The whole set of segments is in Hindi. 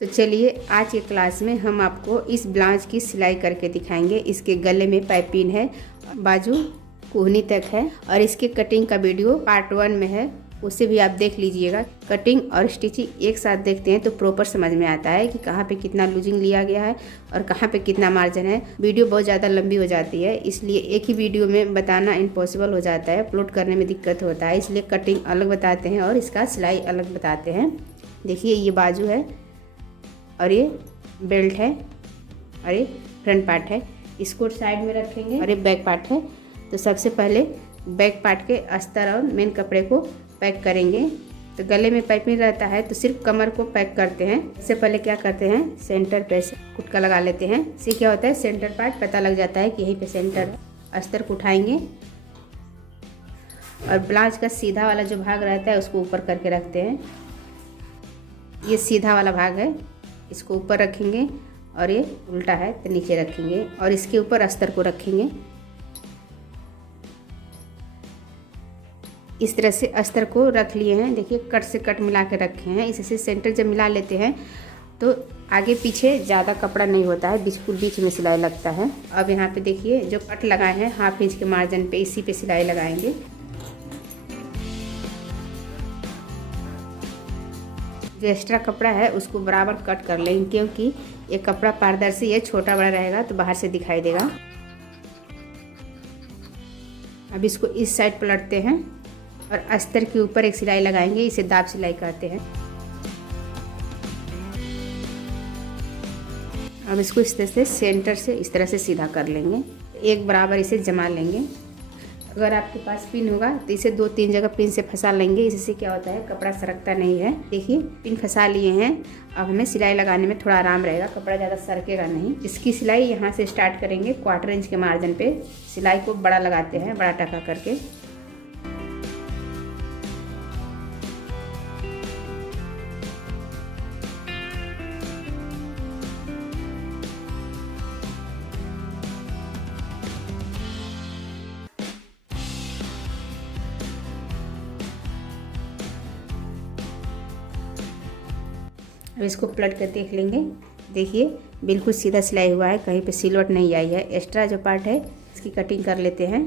तो चलिए आज के क्लास में हम आपको इस ब्लाउज की सिलाई करके दिखाएंगे। इसके गले में पाइपिंग है, बाजू कोहनी तक है और इसके कटिंग का वीडियो पार्ट 1 में है, उसे भी आप देख लीजिएगा। कटिंग और स्टिचिंग एक साथ देखते हैं तो प्रॉपर समझ में आता है कि कहाँ पे कितना लूजिंग लिया गया है और कहाँ पे कितना मार्जिन है। वीडियो बहुत ज़्यादा लंबी हो जाती है, इसलिए एक ही वीडियो में बताना इम्पॉसिबल हो जाता है, अपलोड करने में दिक्कत होता है, इसलिए कटिंग अलग बताते हैं और इसका सिलाई अलग बताते हैं। देखिए ये बाजू है और ये बेल्ट है और ये फ्रंट पार्ट है, इसको साइड में रखेंगे और ये बैक पार्ट है। तो सबसे पहले बैक पार्ट के अस्तर और मेन कपड़े को पैक करेंगे। तो गले में पाइपिंग रहता है तो सिर्फ कमर को पैक करते हैं। इससे पहले क्या करते हैं, सेंटर पे कुटका लगा लेते हैं। इससे क्या होता है, सेंटर पार्ट पता लग जाता है कि यहीं पे सेंटर है। अस्तर को उठाएंगे और ब्लाउज का सीधा वाला जो भाग रहता है उसको ऊपर करके रखते हैं। ये सीधा वाला भाग है, इसको ऊपर रखेंगे और ये उल्टा है तो नीचे रखेंगे और इसके ऊपर अस्तर को रखेंगे। इस तरह से अस्तर को रख लिए हैं। देखिए कट से कट मिला के रखे हैं। इससे सेंटर जब मिला लेते हैं तो आगे पीछे ज़्यादा कपड़ा नहीं होता है, बिल्कुल बीच में सिलाई लगता है। अब यहाँ पे देखिए जो कट लगाए हैं 1/2 इंच के मार्जिन पे, इसी पे सिलाई लगाएंगे। जो एक्स्ट्रा कपड़ा है उसको बराबर कट कर लेंगे, क्योंकि ये कपड़ा पारदर्शी है, छोटा बड़ा रहेगा तो बाहर से दिखाई देगा। अब इसको इस साइड पलटते हैं और अस्तर के ऊपर एक सिलाई लगाएंगे, इसे दाब सिलाई कहते हैं। अब इसको इस तरह से सेंटर से इस तरह से सीधा कर लेंगे, एक बराबर इसे जमा लेंगे। अगर आपके पास पिन होगा तो इसे 2-3 जगह पिन से फंसा लेंगे, इससे क्या होता है कपड़ा सरकता नहीं है। देखिए पिन फंसा लिए हैं, अब हमें सिलाई लगाने में थोड़ा आराम रहेगा, कपड़ा ज़्यादा सरकेगा नहीं। इसकी सिलाई यहाँ से स्टार्ट करेंगे, 1/4 इंच के मार्जिन पे सिलाई को बड़ा लगाते हैं, बड़ा टका करके। अब इसको पलट कर देख लेंगे। देखिए बिल्कुल सीधा सिलाई हुआ है, कहीं पे सिलवट नहीं आई है। एक्स्ट्रा जो पार्ट है इसकी कटिंग कर लेते हैं।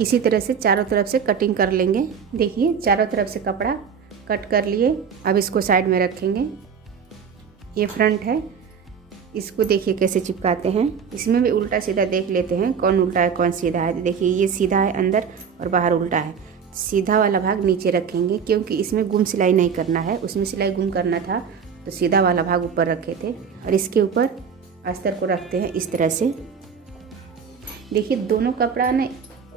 इसी तरह से चारों तरफ से कटिंग कर लेंगे। देखिए चारों तरफ से कपड़ा कट कर लिए। अब इसको साइड में रखेंगे। ये फ्रंट है, इसको देखिए कैसे चिपकाते हैं। इसमें भी उल्टा सीधा देख लेते हैं, कौन उल्टा है कौन सीधा है। देखिए ये सीधा है अंदर और बाहर उल्टा है। सीधा वाला भाग नीचे रखेंगे, क्योंकि इसमें गुम सिलाई नहीं करना है, उसमें सिलाई गुम करना था तो सीधा वाला भाग ऊपर रखे थे। और इसके ऊपर अस्तर को रखते हैं इस तरह से। देखिए दोनों कपड़ा ना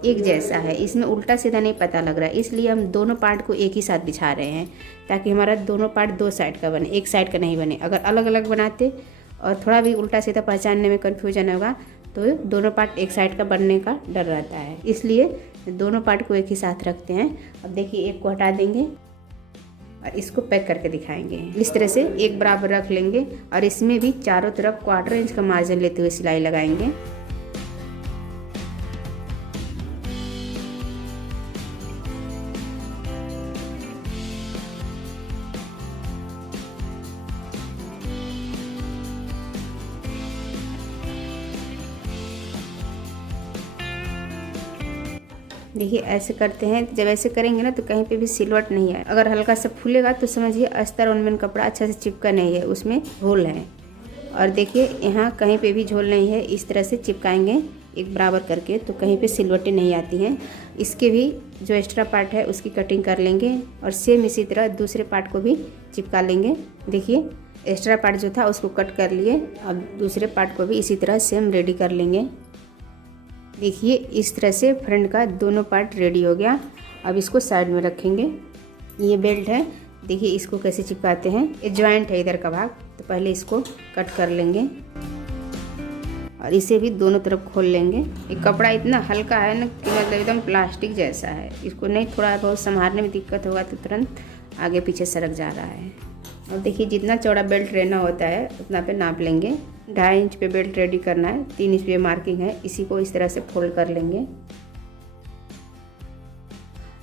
एक जैसा है, इसमें उल्टा सीधा नहीं पता लग रहा है, इसलिए हम दोनों पार्ट को एक ही साथ बिछा रहे हैं, ताकि हमारा दोनों पार्ट 2 साइड का बने, एक साइड का नहीं बने। अगर अलग अलग बनाते और थोड़ा भी उल्टा सीधा पहचानने में कन्फ्यूजन होगा तो दोनों पार्ट एक साइड का बनने का डर रहता है, इसलिए दोनों पार्ट को एक ही साथ रखते हैं। अब देखिए एक को हटा देंगे और इसको पैक करके दिखाएंगे। इस तरह से एक बराबर रख लेंगे और इसमें भी चारों तरफ 1/4 इंच का मार्जिन लेते हुए सिलाई लगाएंगे। देखिए ऐसे करते हैं, जब ऐसे करेंगे ना तो कहीं पे भी सिलवट नहीं है। अगर हल्का सा फूलेगा तो समझिए अस्तर और मेन कपड़ा अच्छा से चिपका नहीं है, उसमें झोल है। और देखिए यहाँ कहीं पे भी झोल नहीं है, इस तरह से चिपकाएंगे एक बराबर करके तो कहीं पे सिलवटें नहीं आती हैं। इसके भी जो एक्स्ट्रा पार्ट है उसकी कटिंग कर लेंगे और सेम इसी तरह दूसरे पार्ट को भी चिपका लेंगे। देखिए एक्स्ट्रा पार्ट जो था उसको कट कर लिए, अब दूसरे पार्ट को भी इसी तरह सेम रेडी कर लेंगे। देखिए इस तरह से फ्रंट का दोनों पार्ट रेडी हो गया। अब इसको साइड में रखेंगे। ये बेल्ट है, देखिए इसको कैसे चिपकाते हैं। ये जॉइंट है इधर का भाग, तो पहले इसको कट कर लेंगे और इसे भी दोनों तरफ खोल लेंगे। ये कपड़ा इतना हल्का है ना कि मतलब एकदम प्लास्टिक जैसा है, इसको नहीं थोड़ा बहुत संभालने में दिक्कत होगा तो तुरंत आगे पीछे सरक जा रहा है। और देखिए जितना चौड़ा बेल्ट रहना होता है उतना पे नाप लेंगे। 2.5 इंच पे बेल्ट रेडी करना है, 3 इंच पे मार्किंग है, इसी को इस तरह से फोल्ड कर लेंगे।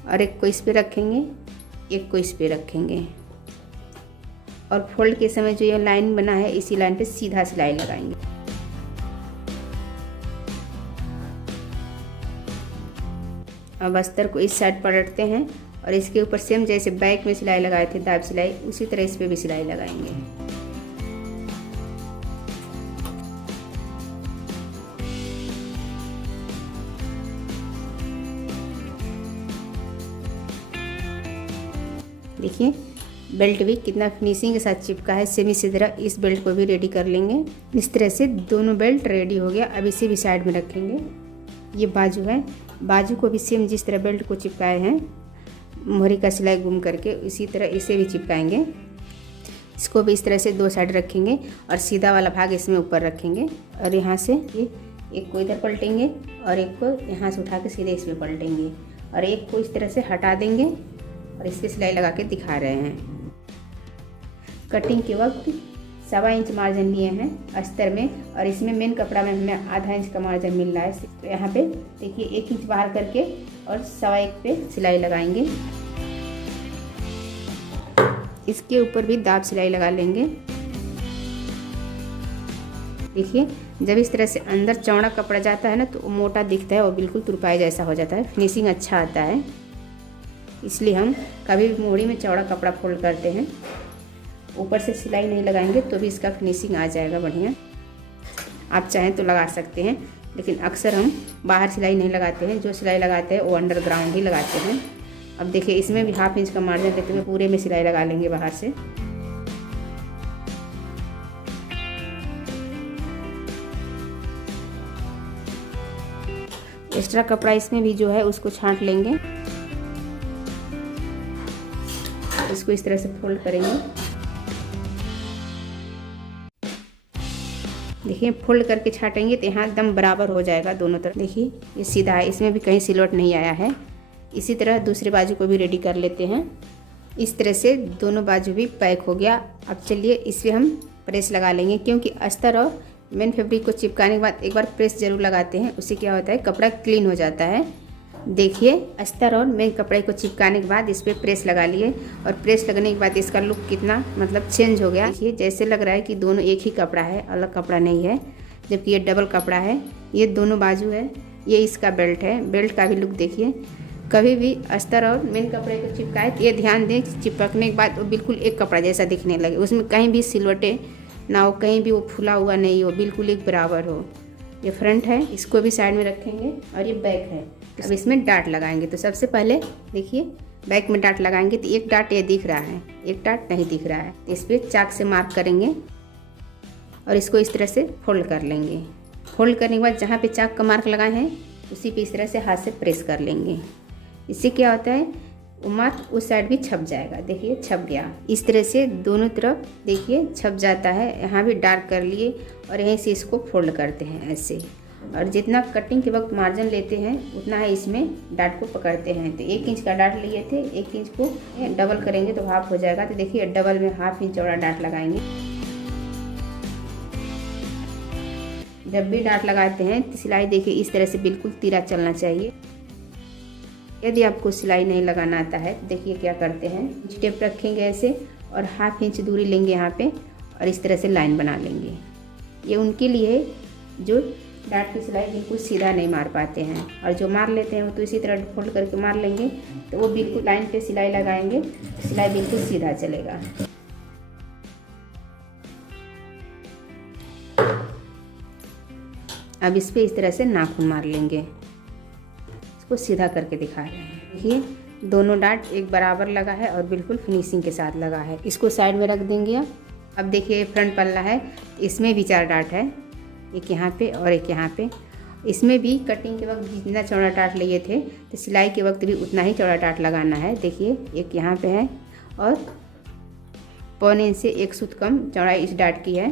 और एक को इस पे रखेंगे, एक को इस पे रखेंगे और फोल्ड के समय जो ये लाइन बना है इसी लाइन पे सीधा सिलाई लगाएंगे। अब अस्तर को इस साइड पलटते हैं और इसके ऊपर सेम जैसे बैक में सिलाई लगाए थे दाब सिलाई, उसी तरह इस पे भी सिलाई लगाएंगे। देखिए बेल्ट भी कितना फिनिशिंग के साथ चिपका है। सेम इसी तरह इस बेल्ट को भी रेडी कर लेंगे। इस तरह से दोनों बेल्ट रेडी हो गया। अब इसे भी साइड में रखेंगे। ये बाजू है, बाजू को भी सेम जिस तरह बेल्ट को चिपकाए हैं मोहरी का सिलाई गुम करके इसी तरह इसे भी चिपकाएंगे। इसको भी इस तरह से दो साइड रखेंगे और सीधा वाला भाग इसमें ऊपर रखेंगे और यहाँ से ये एक को इधर पलटेंगे और एक को यहाँ से उठा के सीधे इसमें पलटेंगे और एक को इस तरह से हटा देंगे और इस पर सिलाई लगा के दिखा रहे हैं। कटिंग के वक्त 1.25 इंच मार्जिन लिए हैं अस्तर में और इसमें मेन कपड़ा में हमें आधा इंच का मार्जिन मिल रहा है। तो यहाँ पे देखिए 1 इंच बाहर करके और 1.25 पे सिलाई लगाएंगे। इसके ऊपर भी दाब सिलाई लगा लेंगे। देखिए जब इस तरह से अंदर चौड़ा कपड़ा जाता है ना तो मोटा दिखता है और बिल्कुल तुरपाई जैसा हो जाता है, फिनिशिंग अच्छा आता है। इसलिए हम कभी भी मोड़ी में चौड़ा कपड़ा फोल्ड करते हैं। ऊपर से सिलाई नहीं लगाएंगे तो भी इसका फिनिशिंग आ जाएगा बढ़िया। आप चाहें तो लगा सकते हैं, लेकिन अक्सर हम बाहर सिलाई नहीं लगाते हैं। जो सिलाई लगाते हैं वो अंडरग्राउंड ही लगाते हैं। अब देखिए इसमें भी 1/2 इंच का मार्जिन देते हुए पूरे में सिलाई लगा लेंगे बाहर से। एक्स्ट्रा कपड़ा इसमें भी जो है उसको छांट लेंगे। इसको इस तरह से फोल्ड करेंगे। देखिए फोल्ड करके छाटेंगे तो यहाँ एकदम बराबर हो जाएगा दोनों तरफ। देखिए ये सीधा है, इसमें भी कहीं सिलवट नहीं आया है। इसी तरह दूसरे बाजू को भी रेडी कर लेते हैं। इस तरह से दोनों बाजू भी पैक हो गया। अब चलिए इस पर हम प्रेस लगा लेंगे, क्योंकि अस्तर और मेन फैब्रिक को चिपकाने के बाद एक बार प्रेस जरूर लगाते हैं। उससे क्या होता है कपड़ा क्लीन हो जाता है। देखिए अस्तर और मेन कपड़े को चिपकाने के बाद इस पर प्रेस लगा लिए और प्रेस लगने के बाद इसका लुक कितना मतलब चेंज हो गया। देखिए जैसे लग रहा है कि दोनों एक ही कपड़ा है, अलग कपड़ा नहीं है, जबकि ये डबल कपड़ा है। ये दोनों बाजू है, ये इसका बेल्ट है। बेल्ट का भी लुक देखिए। कभी भी अस्तर और मेन कपड़े को चिपकाए तो ये ध्यान दें चिपकने के बाद वो बिल्कुल एक कपड़ा जैसा दिखने लगे। उसमें कहीं भी सिलवटे ना हो, कहीं भी वो फुला हुआ नहीं हो, बिल्कुल एक बराबर हो। ये फ्रंट है, इसको भी साइड में रखेंगे और ये बैक है। अब इसमें डाट लगाएंगे। तो सबसे पहले देखिए बैक में डाट लगाएंगे तो एक डाट ये दिख रहा है, एक डाट नहीं दिख रहा है। इस पर चाक से मार्क करेंगे और इसको इस तरह से फोल्ड कर लेंगे। फोल्ड करने के बाद जहाँ पे चाक का मार्क लगाए हैं उसी पे इस तरह से हाथ से प्रेस कर लेंगे। इससे क्या होता है वो मार्क उस साइड भी छप जाएगा। देखिए छप गया। इस तरह से दोनों तरफ देखिए छप जाता है। यहाँ भी डार्क कर लिए और यहीं से इसको फोल्ड करते हैं ऐसे। और जितना कटिंग के वक्त मार्जिन लेते हैं उतना ही इसमें डाट को पकड़ते हैं। तो 1 इंच का डाट लिए थे, 1 इंच को डबल करेंगे तो हाफ हो जाएगा। तो देखिए डबल में 1/2 इंच चौड़ा डाट लगाएंगे। जब भी डाट लगाते हैं तो सिलाई देखिए इस तरह से बिल्कुल तिरा चलना चाहिए। यदि आपको सिलाई नहीं लगाना आता है तो देखिए क्या करते हैं, टेप रखेंगे ऐसे और 1/2 इंच दूरी लेंगे यहाँ पे और इस तरह से लाइन बना लेंगे। ये उनके लिए जो डाट की सिलाई बिल्कुल सीधा नहीं मार पाते हैं, और जो मार लेते हैं वो तो इसी तरह फोल्ड करके मार लेंगे तो वो बिल्कुल लाइन पे सिलाई लगाएंगे, सिलाई बिल्कुल सीधा चलेगा। अब इस पे इस तरह से नाखून मार लेंगे। इसको सीधा करके दिखा रहे हैं। देखिए दोनों डाट एक बराबर लगा है और बिल्कुल फिनिशिंग के साथ लगा है। इसको साइड में रख देंगे। अब देखिए फ्रंट पल्ला है, इसमें भी 4 डाट है, एक यहाँ पे और एक यहाँ पे। इसमें भी कटिंग के वक्त जितना चौड़ा डाट लिए थे तो सिलाई के वक्त भी उतना ही चौड़ा डाट लगाना है। देखिए एक यहाँ पे है और 1.25 इंच से 1 सूत कम चौड़ाई इस डाट की है,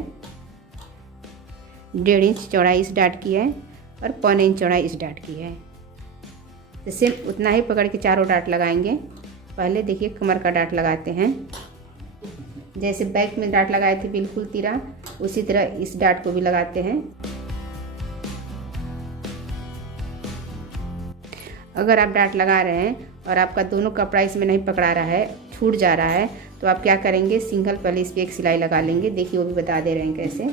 1.5 इंच चौड़ाई इस डाट की है और 1.25 इंच चौड़ाई इस डाट की है। तो सिर्फ उतना ही पकड़ के चारों डाट लगाएंगे। पहले देखिए कमर का डाट लगाते हैं। जैसे बैक में डाट लगाए थे बिल्कुल तिरा, उसी तरह इस डाट को भी लगाते हैं। अगर आप डाट लगा रहे हैं और आपका दोनों कपड़ा इसमें नहीं पकड़ा रहा है, छूट जा रहा है, तो आप क्या करेंगे, सिंगल पहले इस पर एक सिलाई लगा लेंगे। देखिए वो भी बता दे रहे हैं कैसे,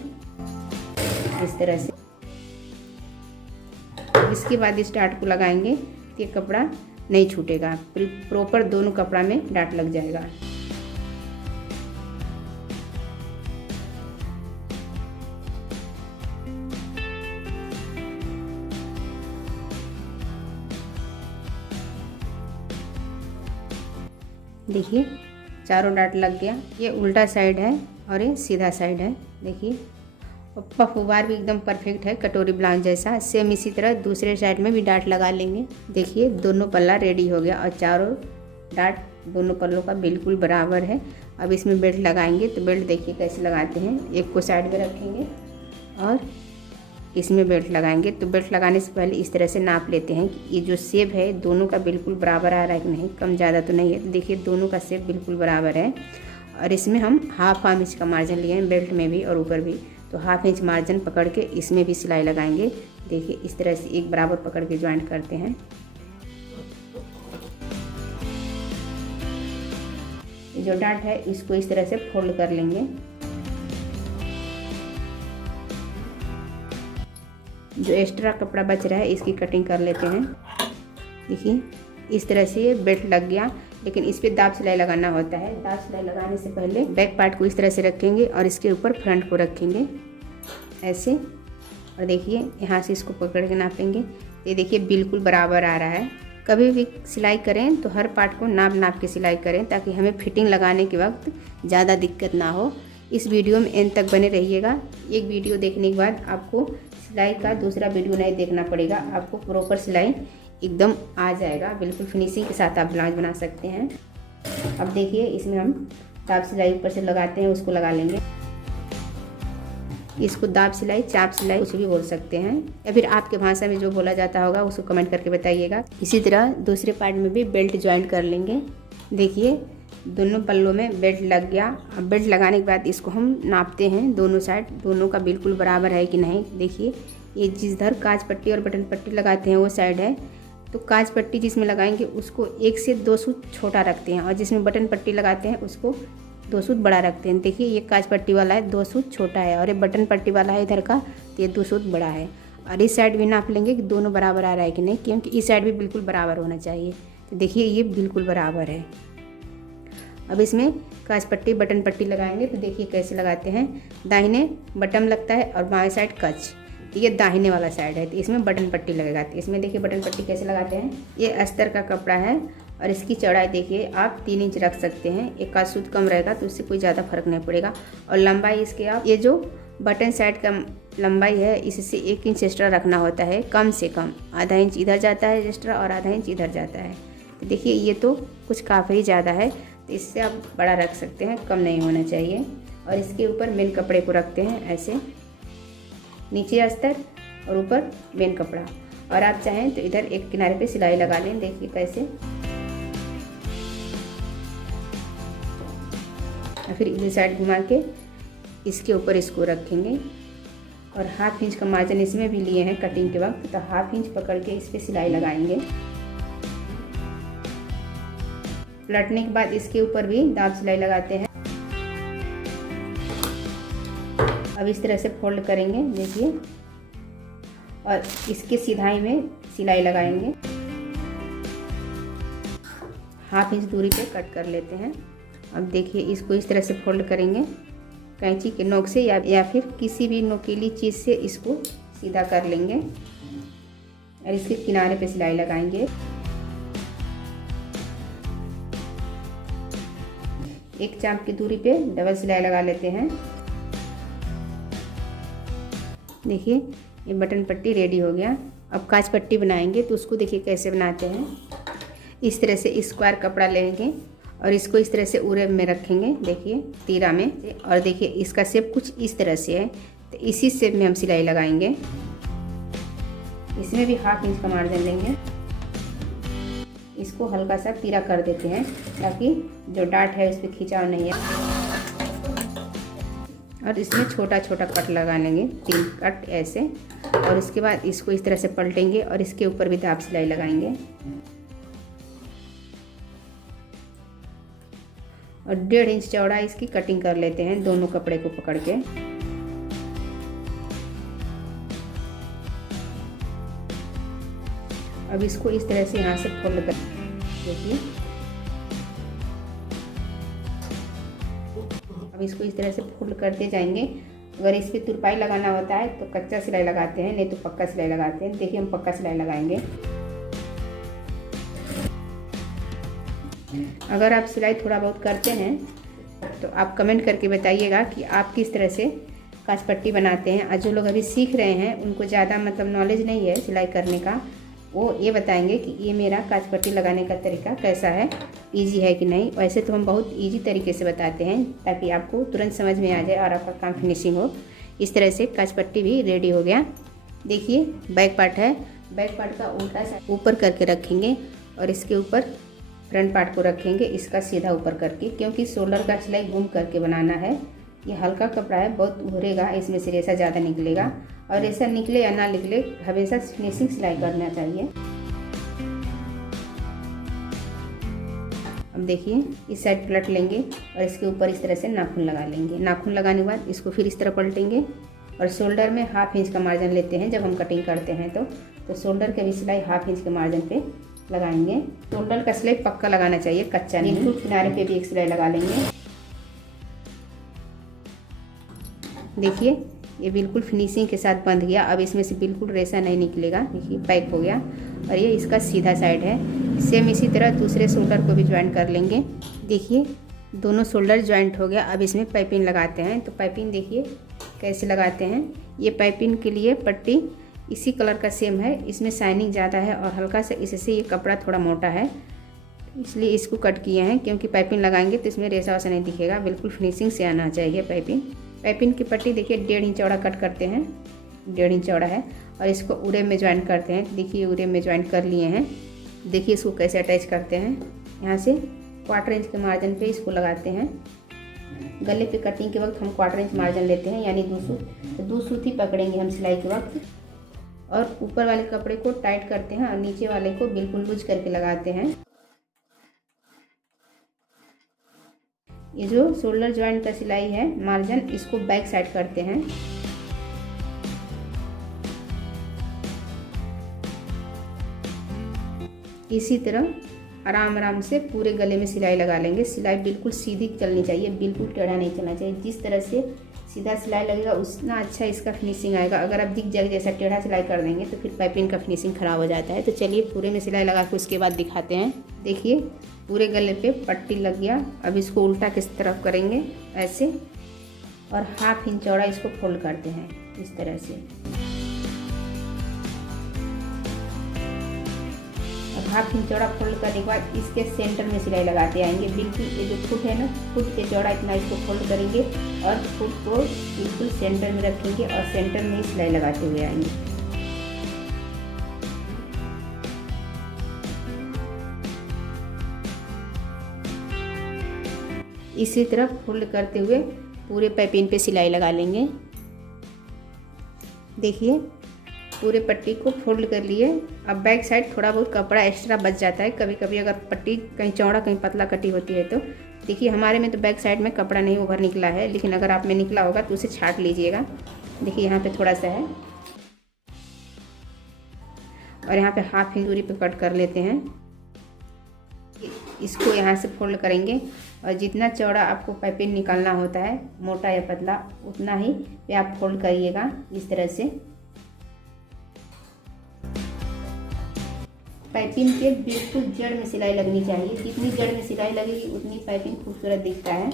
इस तरह से। इसके बाद इस डाट को लगाएंगे तो ये कपड़ा नहीं छूटेगा, प्रॉपर दोनों कपड़ा में डाट लग जाएगा। देखिए चारों डाट लग गया। ये उल्टा साइड है और ये सीधा साइड है। देखिए और पफुबार भी एकदम परफेक्ट है, कटोरी ब्लाउज जैसा। सेम इसी तरह दूसरे साइड में भी डाट लगा लेंगे। देखिए दोनों पल्ला रेडी हो गया और चारों डाट दोनों पल्लों का बिल्कुल बराबर है। अब इसमें बेल्ट लगाएंगे, तो बेल्ट देखिए कैसे लगाते हैं। एक को साइड में रखेंगे और इसमें बेल्ट लगाएंगे। तो बेल्ट लगाने से पहले इस तरह से नाप लेते हैं कि ये जो शेप है दोनों का बिल्कुल बराबर आ रहा है कि नहीं, कम ज़्यादा तो नहीं है। तो देखिए दोनों का शेप बिल्कुल बराबर है। और इसमें हम हाफ इंच का मार्जिन लिए हैं, बेल्ट में भी और ऊपर भी। तो हाफ इंच मार्जिन पकड़ के इसमें भी सिलाई लगाएंगे। देखिए इस तरह से एक बराबर पकड़ के ज्वाइंट करते हैं। जो डाट है इसको इस तरह से फोल्ड कर लेंगे। जो एक्स्ट्रा कपड़ा बच रहा है इसकी कटिंग कर लेते हैं। देखिए इस तरह से बेल्ट लग गया, लेकिन इस पर दाब सिलाई लगाना होता है। दाब सिलाई लगाने से पहले बैक पार्ट को इस तरह से रखेंगे और इसके ऊपर फ्रंट को रखेंगे ऐसे। और देखिए यहाँ से इसको पकड़ के नापेंगे। ये देखिए बिल्कुल बराबर आ रहा है। कभी भी सिलाई करें तो हर पार्ट को नाप नाप के सिलाई करें, ताकि हमें फिटिंग लगाने के वक्त ज़्यादा दिक्कत ना हो। इस वीडियो में एंड तक बने रहिएगा। एक वीडियो देखने के बाद आपको सिलाई का दूसरा वीडियो नहीं देखना पड़ेगा, आपको प्रॉपर सिलाई एकदम आ जाएगा। बिल्कुल फिनिशिंग के साथ आप ब्लाउज बना सकते हैं। अब देखिए इसमें हम दाब सिलाई ऊपर से लगाते हैं, उसको लगा लेंगे। इसको दाब सिलाई, चाप सिलाई कुछ भी बोल सकते हैं, या फिर आपके भाषा में जो बोला जाता होगा उसको कमेंट करके बताइएगा। इसी तरह दूसरे पार्ट में भी बेल्ट ज्वाइंट कर लेंगे। देखिए दोनों पल्लों में बेल्ट लग गया। अब बेल्ट लगाने के बाद इसको हम नापते हैं, दोनों साइड दोनों का बिल्कुल बराबर है कि नहीं। देखिए ये जिधर काज पट्टी और बटन पट्टी लगाते हैं वो साइड है, तो काज पट्टी जिसमें लगाएंगे उसको 1 से 2 सूत छोटा रखते हैं, और जिसमें बटन पट्टी लगाते हैं उसको 2 सूत बड़ा रखते हैं। देखिए ये काज पट्टी वाला है 2 सूत छोटा है, और ये बटन पट्टी वाला है इधर का, तो ये 2 सूत बड़ा है। और इस साइड भी नाप लेंगे कि दोनों बराबर आ रहा है कि नहीं, क्योंकि इस साइड भी बिल्कुल बराबर होना चाहिए। तो देखिए ये बिल्कुल बराबर है। अब इसमें काज पट्टी बटन पट्टी लगाएंगे, तो देखिए कैसे लगाते हैं। दाहिने बटन लगता है और बाएं साइड कच, तो ये दाहिने वाला साइड है, तो इसमें बटन पट्टी लगेगा। तो इसमें देखिए बटन पट्टी कैसे लगाते हैं। ये अस्तर का कपड़ा है और इसकी चौड़ाई देखिए आप 3 इंच रख सकते हैं। एक आध सूत कम रहेगा तो उससे कोई ज़्यादा फर्क नहीं पड़ेगा। और लंबाई इसके आप, ये जो बटन साइड का लंबाई है इससे 1 इंच एक्स्ट्रा रखना होता है, कम से कम। आधा इंच इधर जाता है एक्स्ट्रा और आधा इंच इधर जाता है। तो देखिए ये तो कुछ काफ़ी ज़्यादा है, तो इससे आप बड़ा रख सकते हैं, कम नहीं होना चाहिए। और इसके ऊपर मेन कपड़े को रखते हैं ऐसे, नीचे अस्तर और ऊपर मेन कपड़ा। और आप चाहें तो इधर एक किनारे पे सिलाई लगा लें। देखिए कैसे, और फिर इधर साइड घुमा के इसके ऊपर इसको रखेंगे। और हाफ इंच का मार्जिन इसमें भी लिए हैं कटिंग के वक्त, तो हाफ इंच पकड़ के इस पर सिलाई लगाएंगे। पलटने के बाद इसके ऊपर भी दाब सिलाई लगाते हैं। अब इस तरह से फोल्ड करेंगे देखिए, और इसके सिधाई में सिलाई लगाएंगे। हाफ इंच दूरी पे कट कर लेते हैं। अब देखिए इसको इस तरह से फोल्ड करेंगे कैंची के नोक से, या फिर किसी भी नोकीली चीज़ से इसको सीधा कर लेंगे और इसके किनारे पे सिलाई लगाएंगे। एक चाप की दूरी पे डबल सिलाई लगा लेते हैं। देखिए ये बटन पट्टी रेडी हो गया। अब काज पट्टी बनाएंगे, तो उसको देखिए कैसे बनाते हैं। इस तरह से स्क्वायर कपड़ा लेंगे और इसको इस तरह से उरे में रखेंगे, देखिए तीरा में। और देखिए इसका शेप कुछ इस तरह से है, तो इसी शेप में हम सिलाई लगाएंगे। इसमें भी हाफ इंच का मार्जिन लेंगे। इसको हल्का सा तीरा कर देते हैं ताकि जो डाट है उस पर खिंचाव नहीं है। और इसमें छोटा छोटा कट लगा लेंगे, 3 कट ऐसे। और इसके बाद इसको इस तरह से पलटेंगे और इसके ऊपर भी दाब सिलाई लगाएंगे। और 1.5 इंच चौड़ा इसकी कटिंग कर लेते हैं दोनों कपड़े को पकड़ के। अब इसको इस तरह से यहाँ से फोल्ड कर देखिए। अब इसको इस तरह से फोल्ड करते जाएंगे। अगर इस पर तुरपाई लगाना होता है तो कच्चा सिलाई लगाते हैं, नहीं तो पक्का सिलाई लगाते हैं। देखिए हम पक्का सिलाई लगाएंगे। अगर आप सिलाई थोड़ा बहुत करते हैं तो आप कमेंट करके बताइएगा कि आप किस तरह से काज पट्टी बनाते हैं। और जो लोग अभी सीख रहे हैं उनको ज़्यादा मतलब नॉलेज नहीं है सिलाई करने का, वो ये बताएंगे कि ये मेरा काज पट्टी लगाने का तरीका कैसा है, इजी है कि नहीं। वैसे तो हम बहुत इजी तरीके से बताते हैं ताकि आपको तुरंत समझ में आ जाए और आपका काम फिनिशिंग हो। इस तरह से काज पट्टी भी रेडी हो गया। देखिए बैक पार्ट है, बैक पार्ट का उल्टा साइड ऊपर करके रखेंगे और इसके ऊपर फ्रंट पार्ट को रखेंगे इसका सीधा ऊपर करके, क्योंकि शोल्डर का सिलाई घूम करके बनाना है। ये हल्का कपड़ा है, बहुत उभरेगा, इसमें से रेशा ज़्यादा निकलेगा। और रेशा निकले या ना निकले हमेशा फिनिशिंग सिलाई करना चाहिए। अब देखिए इस साइड पलट लेंगे और इसके ऊपर इस तरह से नाखून लगा लेंगे। नाखून लगाने के बाद इसको फिर इस तरह पलटेंगे और शोल्डर में 1/2 इंच का मार्जिन लेते हैं जब हम कटिंग करते हैं तो शोल्डर के भी सिलाई 1/2 इंच के मार्जिन पे लगाएंगे। शोल्डर का सिलाई पक्का लगाना चाहिए, कच्चा नहीं। बिल्कुल किनारे पे भी एक सिलाई लगा लेंगे। देखिए ये बिल्कुल फिनिशिंग के साथ बंध गया। अब इसमें से बिल्कुल रेशा नहीं निकलेगा। देखिए पैक हो गया और ये इसका सीधा साइड है। सेम इसी तरह दूसरे शोल्डर को भी ज्वाइन कर लेंगे। देखिए दोनों शोल्डर ज्वाइंट हो गया। अब इसमें पाइपिंग लगाते हैं। तो पाइपिंग देखिए कैसे लगाते हैं। ये पाइपिंग के लिए पट्टी इसी कलर का सेम है, इसमें शाइनिंग ज़्यादा है और हल्का सा इससे ये कपड़ा थोड़ा मोटा है, इसलिए इसको कट किए हैं। क्योंकि पाइपिंग लगाएंगे तो इसमें रेशा वैसा नहीं दिखेगा, बिल्कुल फिनिशिंग से आना चाहिए पाइपिंग। पाइपिंग की पट्टी देखिए 1.5 इंच चौड़ा कट करते हैं, 1.5 इंच चौड़ा है और इसको उरे में ज्वाइन करते हैं। देखिए उरे में ज्वाइन कर लिए हैं। देखिए इसको कैसे अटैच करते हैं। यहाँ से 1/4 इंच के मार्जिन पे इसको लगाते हैं। गले पे कटिंग के वक्त हम 1/4 इंच मार्जिन लेते हैं, यानी 2 सूत। तो 2 सूत ही पकड़ेंगे हम सिलाई के वक्त। और ऊपर वाले कपड़े को टाइट करते हैं और नीचे वाले को बिल्कुल लूज करके लगाते हैं। ये जो शोल्डर ज्वाइंट का सिलाई है मार्जिन, इसको बैक साइड करते हैं। इसी तरह आराम आराम से पूरे गले में सिलाई लगा लेंगे। सिलाई बिल्कुल सीधी चलनी चाहिए, बिल्कुल टेढ़ा नहीं चलना चाहिए। जिस तरह से सीधा सिलाई लगेगा उतना अच्छा इसका फिनिशिंग आएगा। अगर आप दिख जाए जैसा टेढ़ा सिलाई कर देंगे तो फिर पाइपिंग का फिनिशिंग खराब हो जाता है। तो चलिए पूरे में सिलाई लगा के उसके बाद दिखाते हैं। देखिए पूरे गले पे पट्टी लग गया। अब इसको उल्टा किस तरफ करेंगे ऐसे और 1/2 इंच चौड़ा इसको फोल्ड करते हैं इस तरह से। और 1/2 इंच चौड़ा फोल्ड करने के बाद इसके सेंटर में सिलाई लगाते आएंगे। बिल्कुल ये जो फुट है ना, फुट के चौड़ा इतना इसको फोल्ड करेंगे और फुट को बिल्कुल सेंटर में रखेंगे और सेंटर में ही सिलाई लगाते हुए आएंगे। इसी तरह फोल्ड करते हुए पूरे पाइपिंग पे सिलाई लगा लेंगे। देखिए पूरे पट्टी को फोल्ड कर लिए। अब बैक साइड थोड़ा बहुत कपड़ा एक्स्ट्रा बच जाता है कभी कभी, अगर पट्टी कहीं चौड़ा कहीं पतला कटी होती है तो। देखिए हमारे में तो बैक साइड में कपड़ा नहीं ओवर निकला है, लेकिन अगर आप में निकला होगा तो उसे छाट लीजिएगा। देखिए यहाँ पे थोड़ा सा है और यहाँ पे 1/2 इंच दूरी पे कट कर लेते हैं। इसको यहाँ से फोल्ड करेंगे और जितना चौड़ा आपको पाइपिंग निकालना होता है, मोटा या पतला, उतना ही पे आप फोल्ड करिएगा इस तरह से। पाइपिंग के बिल्कुल जड़ में सिलाई लगनी चाहिए। जितनी जड़ में सिलाई लगेगी उतनी पाइपिंग खूबसूरत दिखता है।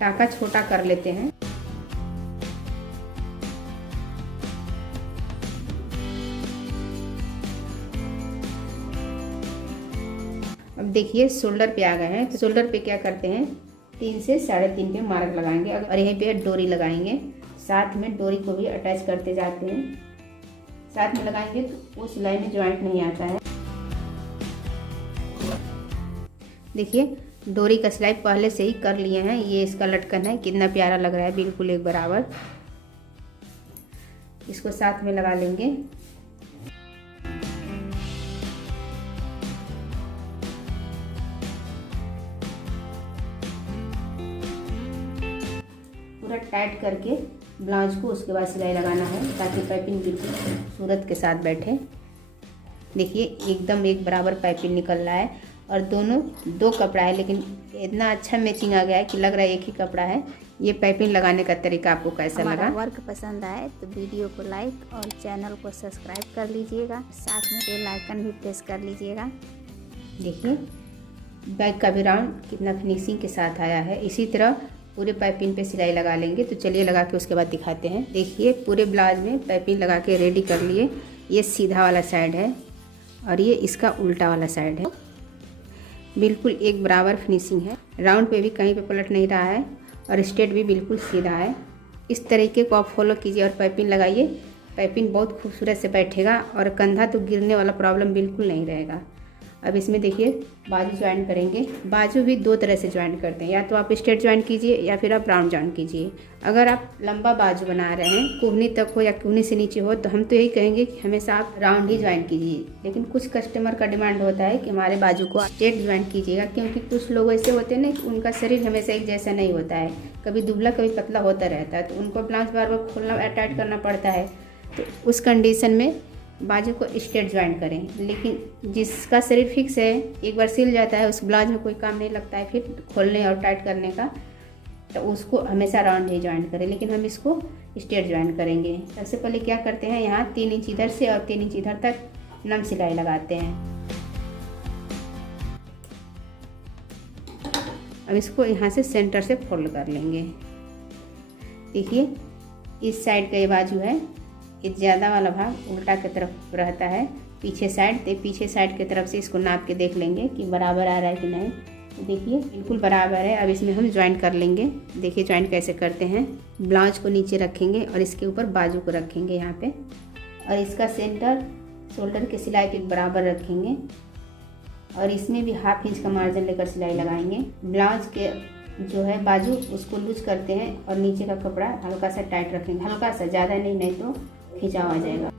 टाका छोटा कर लेते हैं। अब देखिए शोल्डर पे आ गए हैं। तो शोल्डर पे क्या करते हैं, 3 से 3.5 पे मार्क लगाएंगे और यहीं पे डोरी लगाएंगे। साथ में डोरी को भी अटैच करते जाते हैं। साथ में लगाएंगे तो वो सिलाई में ज्वाइंट नहीं आता है। देखिए डोरी का सिलाई पहले से ही कर लिए हैं। ये इसका लटकन है, कितना प्यारा लग रहा है, बिल्कुल एक बराबर। इसको साथ में लगा लेंगे। पूरा टाइट करके ब्लाउज को उसके बाद सिलाई लगाना है, ताकि पाइपिंग बिल्कुल खूबसूरत के साथ बैठे। देखिए एकदम एक बराबर पाइपिंग निकल रहा है और दोनों दो कपड़ा है, लेकिन इतना अच्छा मैचिंग आ गया है कि लग रहा है एक ही कपड़ा है। ये पाइपिंग लगाने का तरीका आपको कैसा लगा? वर्क पसंद आए तो वीडियो को लाइक और चैनल को सब्सक्राइब कर लीजिएगा, साथ में बेल आइकन भी प्रेस कर लीजिएगा। देखिए बैक का भी राउंड कितना फिनिशिंग के साथ आया है। इसी तरह पूरे पाइपिंग पे सिलाई लगा लेंगे। तो चलिए लगा के उसके बाद दिखाते हैं। देखिए पूरे ब्लाउज में पाइपिंग लगा के रेडी कर लिए। ये सीधा वाला साइड है और ये इसका उल्टा वाला साइड है। बिल्कुल एक बराबर फिनिशिंग है, राउंड पे भी कहीं पे पलट नहीं रहा है और स्ट्रेट भी बिल्कुल सीधा है। इस तरीके को आप फॉलो कीजिए और पाइपिंग लगाइए। पाइपिंग बहुत खूबसूरत से बैठेगा और कंधा तो गिरने वाला प्रॉब्लम बिल्कुल नहीं रहेगा। अब इसमें देखिए बाजू ज्वाइन करेंगे। बाजू भी दो तरह से ज्वाइन करते हैं, या तो आप स्ट्रेट ज्वाइन कीजिए या फिर आप राउंड ज्वाइन कीजिए। अगर आप लंबा बाजू बना रहे हैं, कुहनी तक हो या कुहनी से नीचे हो, तो हम तो यही कहेंगे कि हमेशा आप राउंड ही ज्वाइन कीजिए। लेकिन कुछ कस्टमर का डिमांड होता है कि हमारे बाजू को स्ट्रेट ज्वाइन कीजिएगा, क्योंकि कुछ लोग ऐसे होते हैं ना कि उनका शरीर हमेशा एक जैसा नहीं होता है, कभी दुबला कभी पतला होता रहता है, तो उनको ब्लाउज बार बार खोलना टाइट करना पड़ता है। तो उस कंडीशन में बाजू को स्ट्रेट ज्वाइन करें। लेकिन जिसका शरीर फिक्स है, एक बार सिल जाता है, उस ब्लाउज में कोई काम नहीं लगता है फिर खोलने और टाइट करने का, तो उसको हमेशा राउंड ही ज्वाइन करें। लेकिन हम इसको स्ट्रेट ज्वाइन करेंगे। सबसे पहले क्या करते हैं, यहाँ 3 इंच इधर से और 3 इंच इधर तक नम सिलाई लगाते हैं। अब इसको यहाँ से सेंटर से फोल्ड कर लेंगे। देखिए इस साइड का ये बाजू है, ये ज़्यादा वाला भाग उल्टा की तरफ रहता है पीछे साइड। तो पीछे साइड की तरफ से इसको नाप के देख लेंगे कि बराबर आ रहा है कि नहीं। तो देखिए बिल्कुल बराबर है। अब इसमें हम ज्वाइन कर लेंगे। देखिए ज्वाइन कैसे करते हैं। ब्लाउज को नीचे रखेंगे और इसके ऊपर बाजू को रखेंगे यहाँ पे, और इसका सेंटर शोल्डर के सिलाई पे बराबर रखेंगे और इसमें भी ½ इंच का मार्जिन लेकर सिलाई लगाएंगे। ब्लाउज के जो है बाजू उसको लूज करते हैं और नीचे का कपड़ा हल्का सा टाइट रखेंगे, हल्का सा, ज़्यादा नहीं तो खिंचाव आ जाएगा।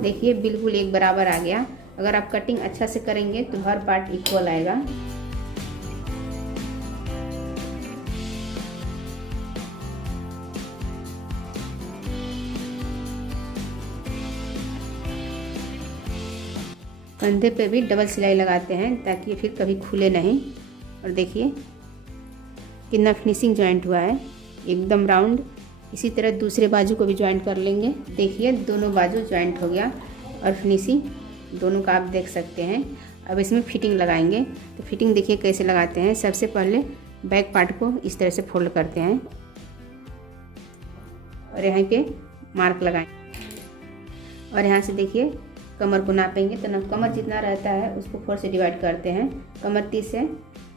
देखिए बिल्कुल एक बराबर आ गया। अगर आप कटिंग अच्छा से करेंगे तो हर पार्ट इक्वल आएगा। कंधे पे भी डबल सिलाई लगाते हैं ताकि फिर कभी खुले नहीं। और देखिए कितना फिनिशिंग जॉइंट हुआ है, एकदम राउंड। इसी तरह दूसरे बाजू को भी ज्वाइंट कर लेंगे। देखिए दोनों बाजू ज्वाइंट हो गया और फिनिशिंग दोनों का आप देख सकते हैं। अब इसमें फिटिंग लगाएंगे। तो फिटिंग देखिए कैसे लगाते हैं। सबसे पहले बैक पार्ट को इस तरह से फोल्ड करते हैं और यहाँ पे मार्क लगाएं और यहाँ से देखिए कमर को नापेंगे। तो ना कमर जितना रहता है उसको 4 से डिवाइड करते हैं। कमर 30 है,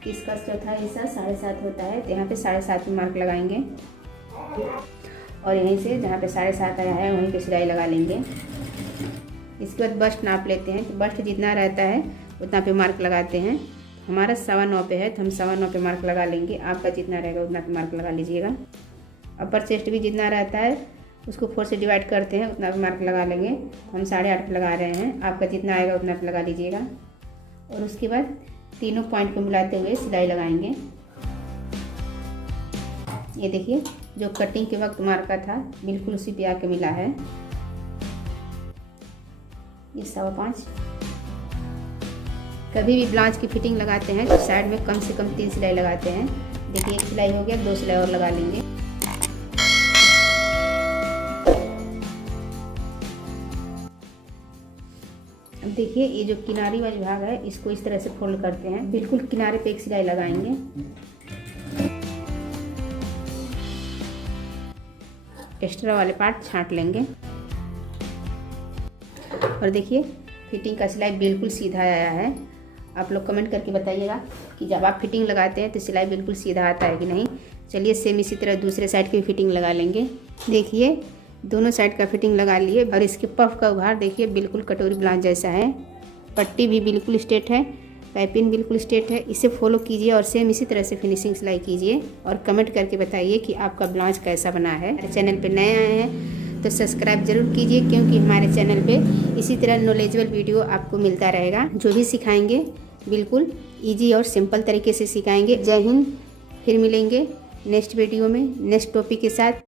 30 का चौथा हिस्सा 7.5 होता है। तो यहाँ पे 7.5 में मार्क लगाएंगे और यहीं से जहाँ पे 7.5 आया है वहीं पे सिलाई लगा लेंगे। इसके बाद बस्ट नाप लेते हैं। तो बस्ट जितना रहता है उतना पे मार्क लगाते हैं। हमारा 9.25 पे है तो हम 9.25 पे मार्क लगा लेंगे। आपका जितना रहेगा उतना पे मार्क लगा लीजिएगा। अपर चेस्ट भी जितना रहता है उसको 4 से डिवाइड करते हैं, उतना पे मार्क लगा लेंगे। हम 8.5 पे लगा रहे हैं, आपका जितना आएगा उतना पे लगा लीजिएगा। और उसके बाद तीनों पॉइंट को मिलाते हुए सिलाई लगाएंगे। ये देखिए जो कटिंग के वक्त मार्का था बिल्कुल उसी पे आके मिला है। ये 5.25। कभी भी ब्लाउज की फिटिंग लगाते हैं तो साइड में कम से कम 3 सिलाई लगाते हैं। देखिए 1 सिलाई हो गया, 2 सिलाई और लगा लेंगे। अब देखिए ये जो किनारी वाला भाग है इसको इस तरह से फोल्ड करते हैं। बिल्कुल किनारे पे 1 सिलाई लगाएंगे। एक्स्ट्रा वाले पार्ट छांट लेंगे और देखिए फिटिंग का सिलाई बिल्कुल सीधा आया है। आप लोग कमेंट करके बताइएगा कि जब आप फिटिंग लगाते हैं तो सिलाई बिल्कुल सीधा आता है कि नहीं। चलिए सेम इसी तरह दूसरे साइड की फिटिंग लगा लेंगे। देखिए दोनों साइड का फिटिंग लगा लिए और इसके पफ का उभार देखिए बिल्कुल कटोरी ब्लाउज जैसा है। पट्टी भी बिल्कुल स्ट्रेट है, पाइपिंग बिल्कुल स्ट्रेट है। इसे फॉलो कीजिए और सेम इसी तरह से फिनिशिंग सिलाई कीजिए और कमेंट करके बताइए कि आपका ब्लाउज कैसा बना है। हमारे चैनल पे नए आए हैं तो सब्सक्राइब जरूर कीजिए, क्योंकि हमारे चैनल पे इसी तरह नॉलेजेबल वीडियो आपको मिलता रहेगा। जो भी सिखाएंगे बिल्कुल इजी और सिंपल तरीके से सिखाएंगे। जय हिंद, फिर मिलेंगे नेक्स्ट वीडियो में नेक्स्ट टॉपिक के साथ।